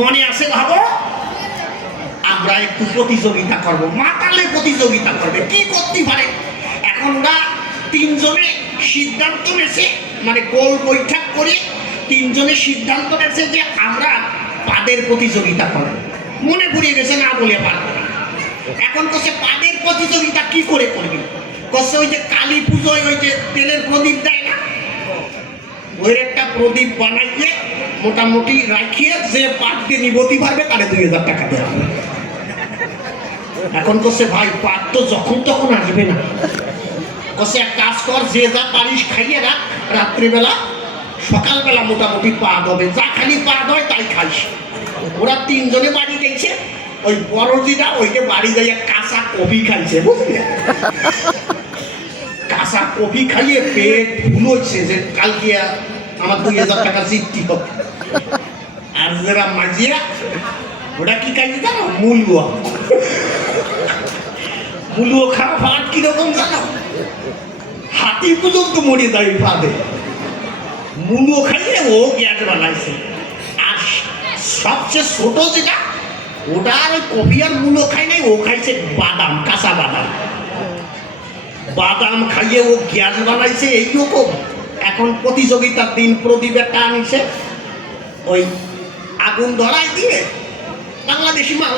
মনে আছে ভাবো আমরা একটু প্রতিযোগিতা করব, মাতালে প্রতিযোগিতা করবে কি করতে পারে। এখন ওরা তিনজনে সিদ্ধান্ত নেছে, মানে গোল বৈঠক করে তিনজনে সিদ্ধান্ত নেছে যে আমরা পাদের প্রতিযোগিতা করব। মনে ঘুরিয়ে গেছে না বলে পারবো না। এখন তো সে পাদের প্রতিযোগিতা কি করে করবে? কচ্ছে ওই যে কালী পুজোয় ওই যে তেলের প্রদীপ দেয় না, ওই একটা প্রদীপ বানাইয়ে মোটামুটি রাখিয়ে যে পাট দিয়ে নিবতি পারবে তাহলে 2000 টাকা দেওয়া হবে। এখন কচ্ছে ভাই পাট তো যখন তখন আসবে না, কচ্ছে এক কাজ কর যে যা পারিস খাইয়ে রাখ, রাত্রিবেলা সকালবেলা মোটামুটি পাট হবে, যা খালি পাট হয় তাই খাইস। ওরা তিনজনে বাড়ি গেছে, ওই বড়দিটা ওইকে বাড়ি যাইয়া কাঁচা কফি খাইছে, বুঝলি? কাঁচা কফি খাইয়ে পেট ফুল হচ্ছে যে কালকে আমার 2000 টাকা জিততে হবে। আর যারা মাঝিয়া ওটা কি খাইছে জানো? মুলুয়া। মুলুয়া খাওয়া ফাট কিরকম জানো? হাতি পর্যন্ত মরে যায় ফাঁদে। মুলুয়া খাইয়ে ও গ্যাস বানাইছে। আর সবচেয়ে ছোট যেটা, ওটা আর ওই কফি আর মুলো খাই নাই, ও খাইছে বাদাম, কাঁচা বাদাম। বাদাম খাইয়ে ও গ্যাস বানাইছে এইরকম। এখন প্রতিযোগিতার দিন প্রদীপ একটা আনছে, ওই আগুন ধরাই দিয়ে বাংলাদেশি মাল।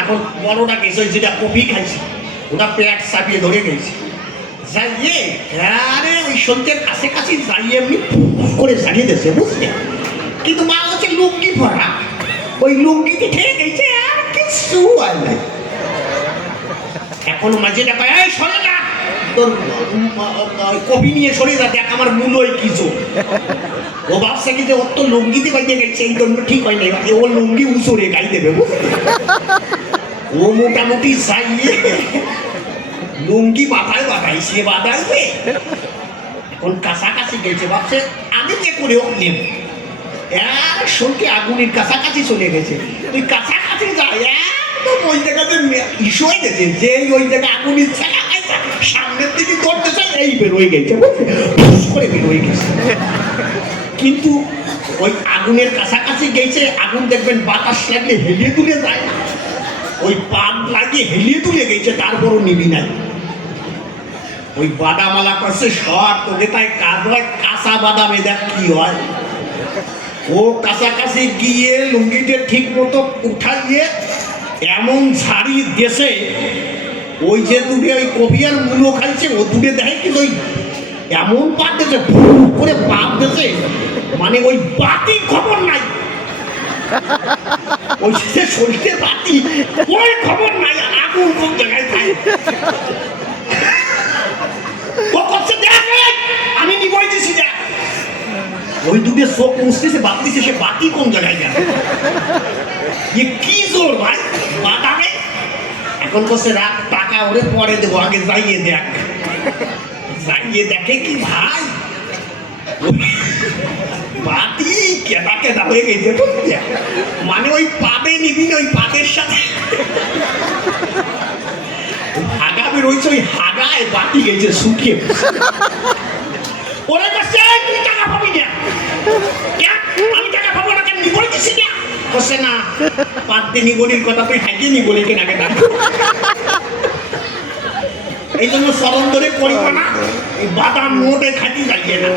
এখন বড়টা গেছে যেটা কফি খাইছে, ওটা পেট চাপিয়ে ধরে গেছে, যাইয়ে আরে ওই সন্ধ্যের কাছাকাছি যাইয়ে এমনি করে জ্বালিয়ে দিয়েছে, বুঝলে? কিন্তু মা হচ্ছে লুঙ্গি পরা, ওই লুঙ্গিতে ঠেকে গেছে আর কিছু আর নাই। এখন মাঝে দেখা এই সরে না, তোর কফি নিয়ে সরে যা, দেখ আমার মূলই কিছু। ও ভাবছে কি যে ওর তো লুঙ্গিতে বাইতে গেছে, এই জন্য ঠিক হয় নাই, ও লুঙ্গি উচরে গাই দেবে, বুঝলি? ও মোটামুটি যাইয়ে লুঙ্গি মাথায় বাঁধাইছে, বাঁধাইবে। এখন কাছাকাছি গেছে, ভাবছে আমি যে করে হোক নেব। সঙ্গে আগুনের কাছাকাছি চলে গেছে, তুই কাছাকাছি যা, একদম ওই জায়গাতে ইস্যু হয়ে গেছে যে ওই জায়গায় আগুনের ছেঁকা খাইছে, সামনের দিকে করতে চাই এই বেরোয় গেছে, করে বেরোয় গেছে। কিন্তু ওই আগুনের কাছাকাছি গেছে, আগুন দেখবেন বাতাস লাগলে হেলিয়ে তুলে যায় না, ওই পাত লাগিয়ে হেলিয়ে তুলে গেছে, তারপরও নিবি নাই। ওই বাদামালা করছে সব তোকে, তাই কাজ হয় কাঁচা বাদামে, দেখ কি হয়। ও কাছাকাছি গিয়ে লুঙ্গিতে ঠিক মতো উঠাইয়ে এমন ঝাড়ি দেশে, ওই যে দূরে ওই কফি আর মুলো খাইছে, ও দূরে দেখে কিন্তু ওই এমন পাত দেছে, ভুল করে পাত দেছে, মানে ওই বাতি খবর নাই, ওই যে শরীরের বাতি ওই খবর নাই, আগুন কোন জায়গায় থাকে। ও করছে দেখ আমি নিবই দিছি, দেখ ওই দুটো চোখ মুছতেছে, বাতি দিচ্ছে, সে বাতি কোন জায়গায় গেল, কি জোর ভাই বাদামে। এখন করছে রাত টাকা ওরে পরে দেবো, আগে যাইয়ে দেখ। যাইয়ে দেখে কি ভাই বাতি কেদা কেদা হয়ে গেছে, বুঝলি? মানে ওই পাবে নিবি না, ওই পাদের সাথে হাগা বেরোইছে, ওই হাগায় বাতি গেছে শুকিয়ে। ওরা কাছে তুই টাকা পাবি না, আমি টাকা পাবো না, কেন নিবই দিছি না? বসে না পাত দিয়ে নিগনির কথা তুই হাঁকিয়ে নিবলি কেন আগে ডাক। এই জন্য চরণ ধরে করিব না, এই বাদাম মোটে খাইতে যাইয়ে না,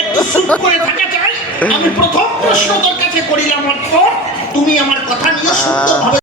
একটু চুপ করে থাকা চাই। আমি প্রথম প্রশ্ন তোর কাছে করিলাম, তুমি আমার কথা নিয়ে সুন্দরভাবে